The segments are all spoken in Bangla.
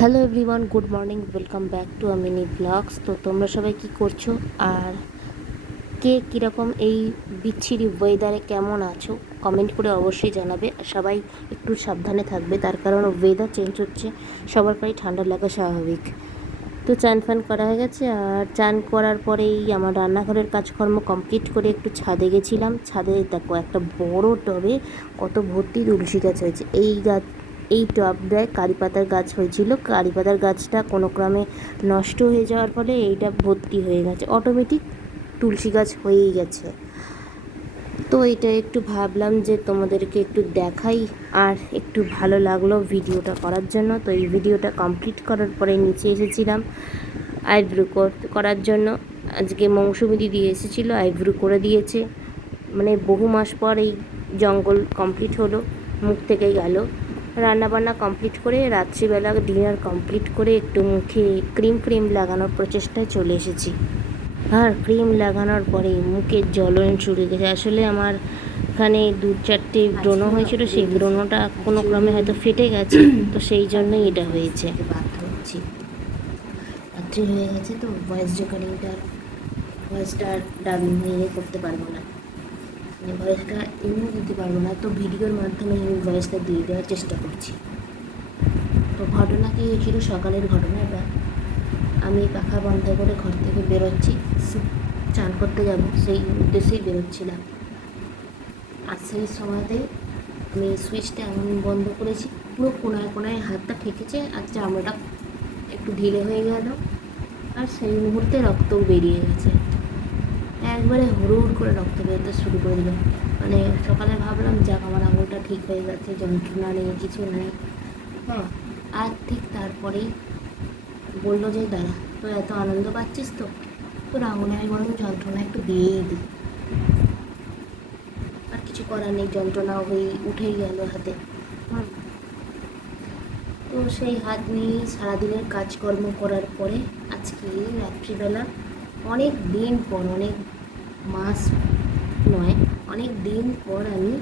Hello everyone, good morning, welcome back to mini blogs. তো তোমরা সবাই কি করছো আর কে কীরকম এই বিচ্ছিরি ওয়েদারে কেমন আছো কমেন্ট করে অবশ্যই জানাবে। আর সবাই একটু সাবধানে থাকবে, তার কারণ ওয়েদার চেঞ্জ হচ্ছে, সবার প্রায় ঠান্ডা লাগা স্বাভাবিক। তো চান ফান করা হয়ে গেছে, আর চান করার পরেই আমার রান্নাঘরের কাজকর্ম কমপ্লিট করে একটু ছাদে গেছিলাম। ছাদে দেখো একটা বড় টবে কত ভর্তি তুলসী গাছ হয়েছে। এই টবটায় কারি পাতার গাছ হয়েছিল, কারি পাতার গাছটা কোনো ক্রমে নষ্ট হয়ে যাওয়ার ফলে এইটা ভর্তি হয়ে গেছে, অটোমেটিক তুলসী গাছ হয়েই গেছে। তো এটা একটু ভাবলাম যে তোমাদেরকে একটু দেখাই, আর একটু ভালো লাগলো ভিডিওটা করার জন্য। তো এই ভিডিওটা কমপ্লিট করার পরে নিচে এসেছিলাম আইব্রু করার জন্য। আজকে মৌসুমি দিদি এসেছিলো, আইব্রু করে দিয়েছে। মানে বহু মাস পর এই জঙ্গল কমপ্লিট হলো, মুখ থেকে গেল। রান্নাবান্না কমপ্লিট করে রাত্রিবেলা ডিনার কমপ্লিট করে একটু মুখে ক্রিম লাগানোর প্রচেষ্টায় চলে এসেছি। আর ক্রিম লাগানোর পরে মুখের জ্বলন শুরু গেছে। আসলে আমার এখানে 2-4টে ব্রণ হয়েছিল, সেই ব্রণটা কোনো ক্রমে হয়তো ফেটে গেছে, তো সেই জন্যই এটা হয়েছে। বাধ্য হচ্ছি, রাত্রি হয়ে গেছে, তো ভয়েসটা ডাবিং করতে পারবো না, মানে ভয়েসটা এমনি দিতে পারবো না, তো ভিডিওর মাধ্যমে আমি ভয়েসটা দিয়ে দেওয়ার চেষ্টা করছি। তো ঘটনা কী হয়েছিল, সকালের ঘটনা এটা। আমি পাখা বন্ধ করে ঘর থেকে বেরোচ্ছি, চান করতে যাব সেই উদ্দেশ্যেই বেরোচ্ছিলাম। আর সেই সময়তে আমি সুইচটা এমন বন্ধ করেছি, পুরো কোনায় হাতটা ঠেকেছে, আর চামড়াটা একটু ঢিলে হয়ে গেল, আর সেই মুহূর্তে রক্তও বেরিয়ে গেছে। একবারে হুড় করে রক্ত বেরোতে শুরু করে দিল। মানে সকালে ভাবলাম যাক আমার আঙুলটা ঠিক হয়ে গেছে, যন্ত্রণা নেই, কিছু নেই। হ্যাঁ, আর ঠিক তারপরেই বললো যে দাঁড়া, তো এত আনন্দ পাচ্ছিস তো তোর আঙুলে আমি বললাম যন্ত্রণা একটু দিয়েই দিই। আর কিছু করার নেই, যন্ত্রণা হয়ে উঠেই গেল হাতে। তো সেই হাত নিয়েই সারাদিনের কাজকর্ম করার পরে আজকে রাত্রিবেলা অনেক দিন পর, অনেক মাস নয়, অনেক দিন পর, আমি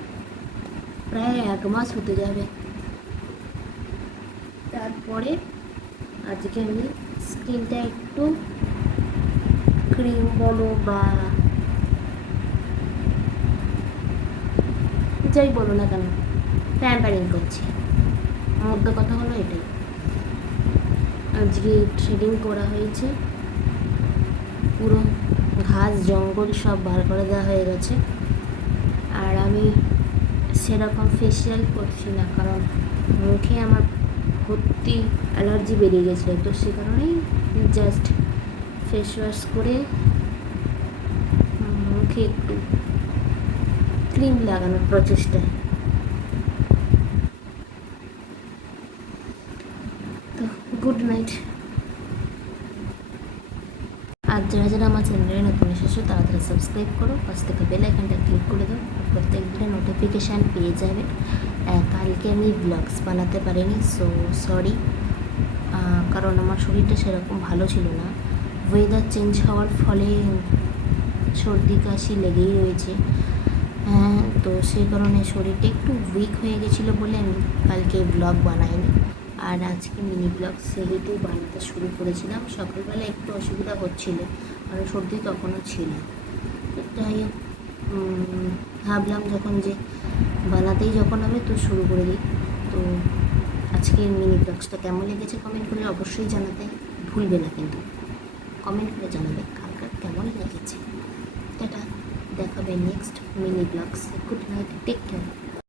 প্রায় 1 মাস হতে যাবে, তারপরে আজকে আমি স্কিনটা একটু ক্রিম বলো বা যাই বলো না কেন প্যাম্পারিং করছি। মধ্য কথা হলো এটাই। আজকে থ্রেডিং করা হয়েছে, পুরো ঘাস জঙ্গল সব বার করে দেওয়া হয়ে গেছে। আর আমি সেরকম ফেসিয়াল করছি না, কারণ মুখে আমার ভর্তি অ্যালার্জি বেরিয়ে গেছিলো, তো সে কারণেই জাস্ট ফেস ওয়াশ করে মুখে একটু ক্রিম লাগানোর প্রচেষ্টায়। তো গুড নাইট। আর যারা আমার চ্যানেলে নতুন এসেছো তাড়াতাড়ি সাবস্ক্রাইব করো, পাশ থেকে বেল আইকনটা ক্লিক করে দাও, প্রত্যেক দিনের নোটিফিকেশান পেয়ে যাবে। কালকে আমি ব্লগস বানাতে পারিনি, সো সরি, কারণ আমার শরীরটা সেরকম ভালো ছিল না। ওয়েদার চেঞ্জ হওয়ার ফলে সর্দি কাশি লেগেই রয়েছে। তো সেই কারণে শরীরটা একটু উইক হয়ে গেছিলো বলে আমি কালকে ব্লগ বানাইনি। আর আজকে মিনি ব্লগ সেহেতেই বানাতে শুরু করেছিলাম। সকালবেলা একটু অসুবিধা হচ্ছিলো, কারণ সর্দি তখনও ছিল। তো যাই হোক, ভাবলাম যখন যে বানাতেই যখন হবে তো শুরু করে দিই। তো আজকের মিনি ব্লগসটা কেমন লেগেছে কমেন্ট করে অবশ্যই জানাতে ভুলবে না, কিন্তু কমেন্ট করে জানাবে কার কেমন লেগেছে। এটা দেখাবে next mini blogs. Good night, take care.